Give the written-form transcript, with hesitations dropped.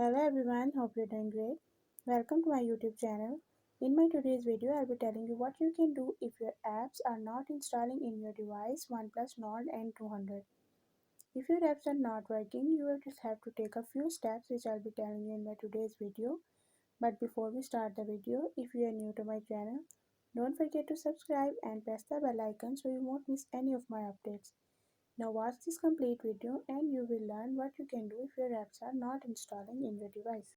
Hello everyone, hope you're doing great. Welcome to my YouTube channel. In my today's video, I'll be telling you what you can do if your apps are not installing in your device OnePlus Nord N200. If your apps are not working, you will just have to take a few steps which I'll be telling you in my today's video. But before we start the video, if you are new to my channel, don't forget to subscribe and press the bell icon so you won't miss any of my updates. Now watch this complete video and you will learn what you can do if your apps are not installing in your device.